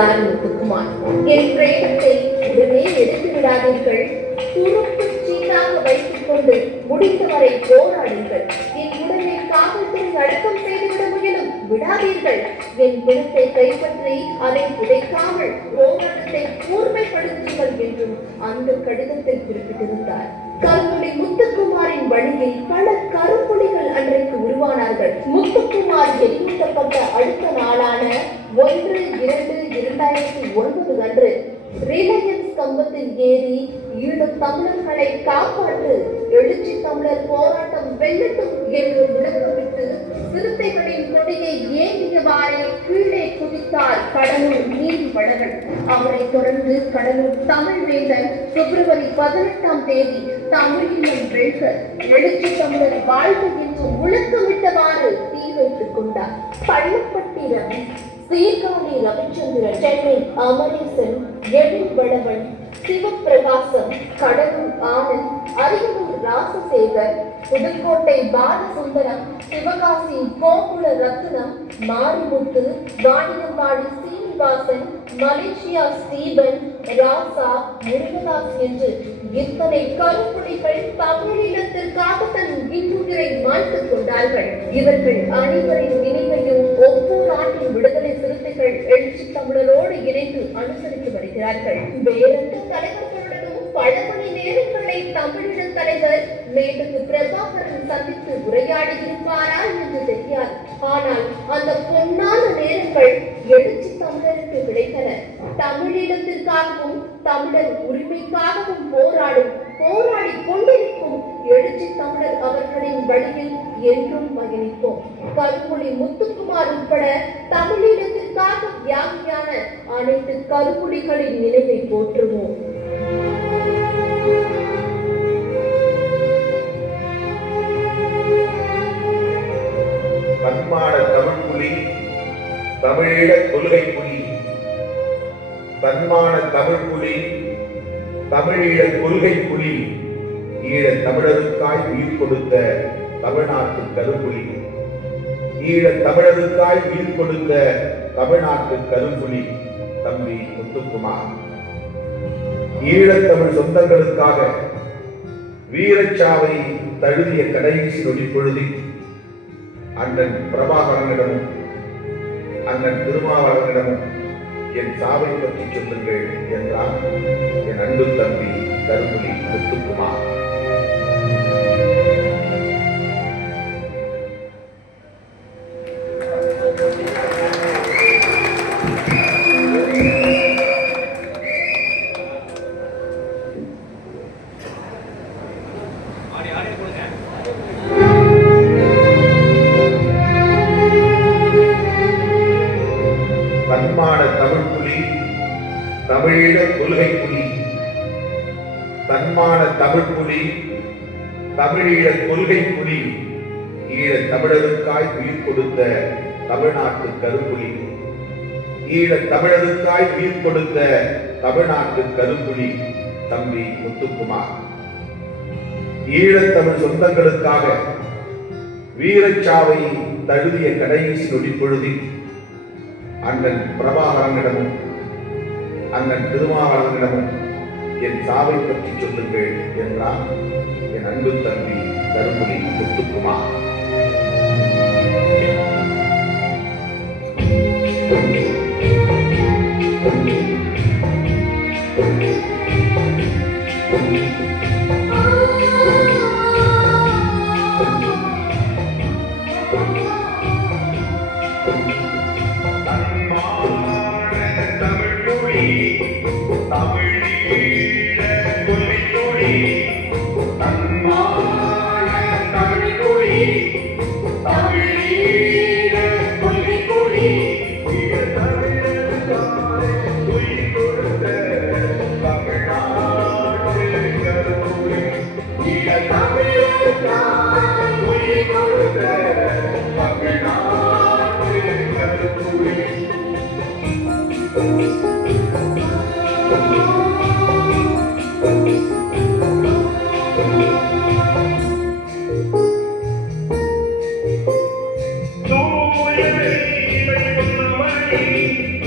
என்றார் முத்துக்குமார். என் பிரேமத்தை உடனே எடுத்து விடாதீர்கள், துருப்பு சீட்டாக வைத்துக் கொண்டு முடிந்தவரை போராடுங்கள். என் உடலை காவல்துறை அடக்கம் செய்துவிட முயலும் விடாதீர்கள். என் பிணத்தை கைப்பற்றி அதை புதைக்காமல் போராட்டத்தை கூர்மைப்படுத்துங்கள் என்றும் அந்த கடிதத்தில் குறிப்பிட்டிருந்தார். கரும்புலி முத்துக்குமாரின் வழியில் பல கரும்புலிகள் அன்றைக்கு உருவானார்கள். முத்துக்குமார் எரியூட்டப்பட்ட அடுத்த நாளான 1/2/2009 அன்று ரிலையன்ஸ் கம்பத்தில் ஏறி ஈழத் தமிழர்களை காப்பாற்று, எழுச்சி தமிழர் போராட்டம் வெல்லட்டும் என்று முழக்கமிட்டு சிறுத்தைகளின் கொடியை ஏந்தியவாறே கீழே குதித்தார் கடலூர் நீதிவழகன். அவரை தொடர்ந்து கடலூர் தமிழ் வேந்தன் பிப்ரவரி 18ஆம் தேதி தமிழினம் வெல்க, எழுச்சி தமிழர் வாழ்க என்று முழக்கமிட்டவாறு தீ வைத்துக் கொண்டார். பள்ளப்பட்டி ரவி, சீர்காழி ரவிச்சந்திரன், சென்னை அமரேசன், எழில் வளவன், சிவபிரகாசம், கடலூர் ஆனந்த், அரியலூர் ராசசேகர், புதுக்கோட்டை பாலசுந்தரம், சிவகாசி கோகுல ரத்னம், மாரிமுத்து, வாணியம்பாடி சீனிவாசன், மலேசியா ஸ்டீபன், ராசா, முருகதாஸ் என்று இத்தனை கருப்புலிகள் தமிழீழத்திற்காக தன் இன்னுயிரை மாய்த்துக் கொண்டார்கள். இவர்கள் அனைவரின் நினைவையும் ஒவ்வொரு ஆண்டின் விடுதலை சிறுத்தைகள் எழுச்சி தமிழரோடு இணைந்து அனுசரித்து வருகிறார்கள். வேறெந்த தலைவர்களுடனும் பல மணி நேரங்களை தமிழீழ தலைவர் மேட்டுக்கு பிரபாகரன் சந்தித்து உரையாடி இருப்பாரா என்று தெரியாது. ஆனால் அந்த பொன்னான நேரங்கள் எழுச்சி தமிழருக்கு கிடைத்தன. தமிழீழத்திற்காகவும் தமிழர் உரிமைக்காகவும் போராடி கொண்டிருக்கும் எழுச்சி தமிழர் அவர்களின் வழியில் என்றும் பயணிப்போம். கரும்புலி முத்துக்குமார் உட்பட தமிழீழத்திற்காக தியாகியான அனைத்து கருப்புலிகளின் நினைவை போற்றுவோம். தன்மான தமிழ் புலி, தமிழீழ கொள்கை புலி. தன்மான தமிழ் புலி, தமிழீழ கொள்கை புலி, ஈழ தமிழருக்காய் உயிர் கொடுத்த தமிழ்நாட்டு கருப்புலி. ஈழ தமிழருக்காய் உயிர் கொடுத்த தமிழ்நாட்டு கருப்புலி தம்பி முத்துக்குமார். ஈழத்தமிழ் சொந்தங்களுக்காக வீரச்சாவை தழுவிய கடைசி நொடிப்பொழுதில் அண்ணன் பிரபாகரனிடமும் அண்ணன் திருமாவளவனிடமும் என் சாவை பற்றி சொல்லுங்கள் என்றார் என் அன்பு தம்பி கரும்புலி முத்துக்குமார். தன்மான தமிழ் புலி, தமிழீழ கொள்கை புலி. தன்மான தமிழ் புலி, தமிழீழ கொள்கை புலி, ஈழ தமிழருக்காய் உயிர் கொடுத்த தமிழ்நாட்டு கருப்புலி. ஈழ தமிழருக்காய் உயிர் கொடுத்த தமிழ்நாட்டு கருப்புலி தம்பி முத்துக்குமார். ஈழத்தமிழ் சொந்தங்களுக்காக வீரச்சாவை தழுவிய கடைசி நொடிப்பொழுதில் அண்ணன் பிரபாகரனிடமும் அண்ணன் திருமாவளவனிடமும் என் சாவை பற்றி சொல்லுங்கள் என்றார் என் அன்பு தம்பி கரும்புலி முத்துக்குமார்.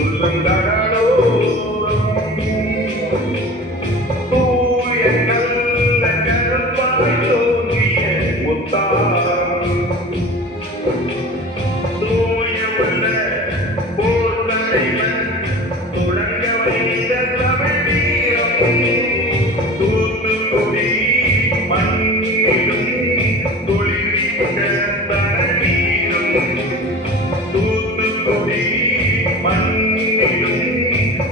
உள்ளந்தரோ மண்ணிலும்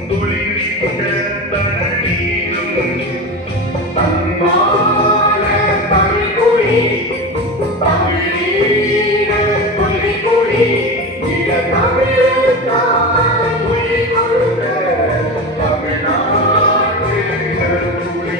துளிர்விட்ட தண்ணீரும் தன்மான தமிழ்மொழி தமிழீழ கொள்கைக்குடி ஈழ தமிழுக்காய் உயிர் கொடுத்த தமிழ்நாட்டு கருத்துளி.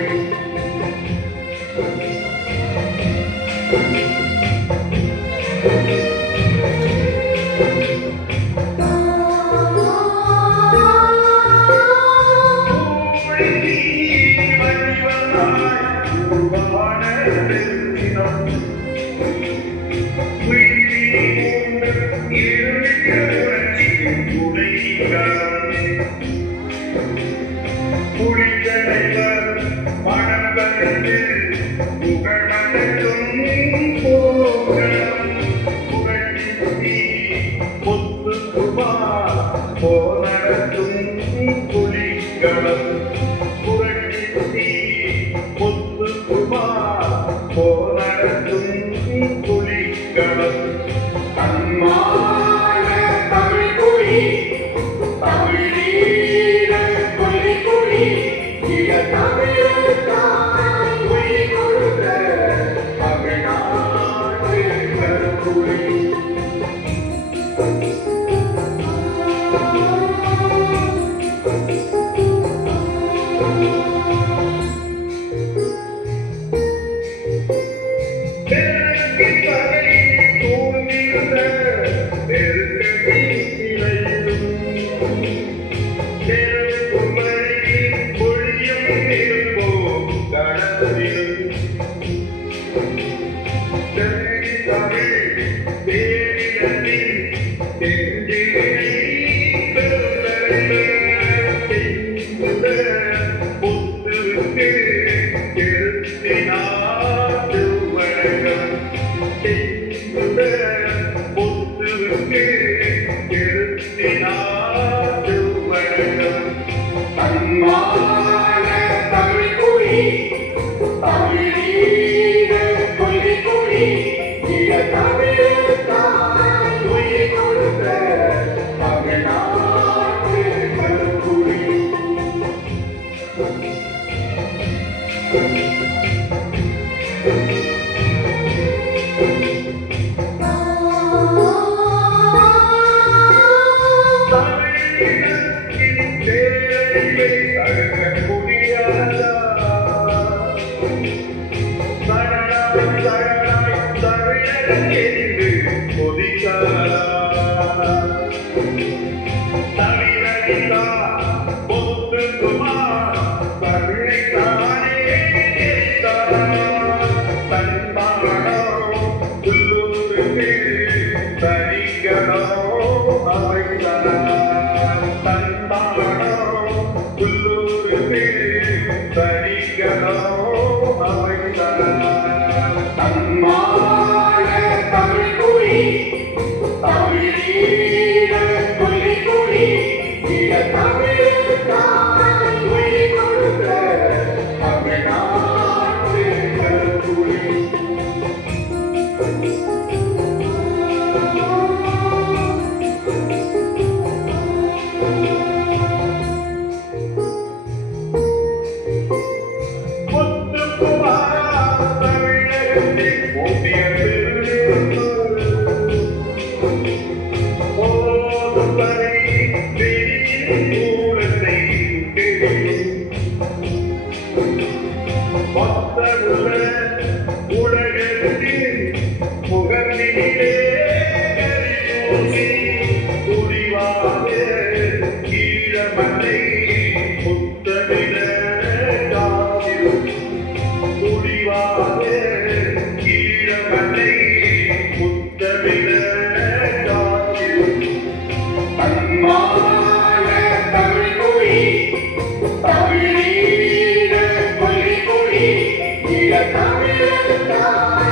தமிழீழ கொள்கைக்குடி ஈழ தமிழுக்காய்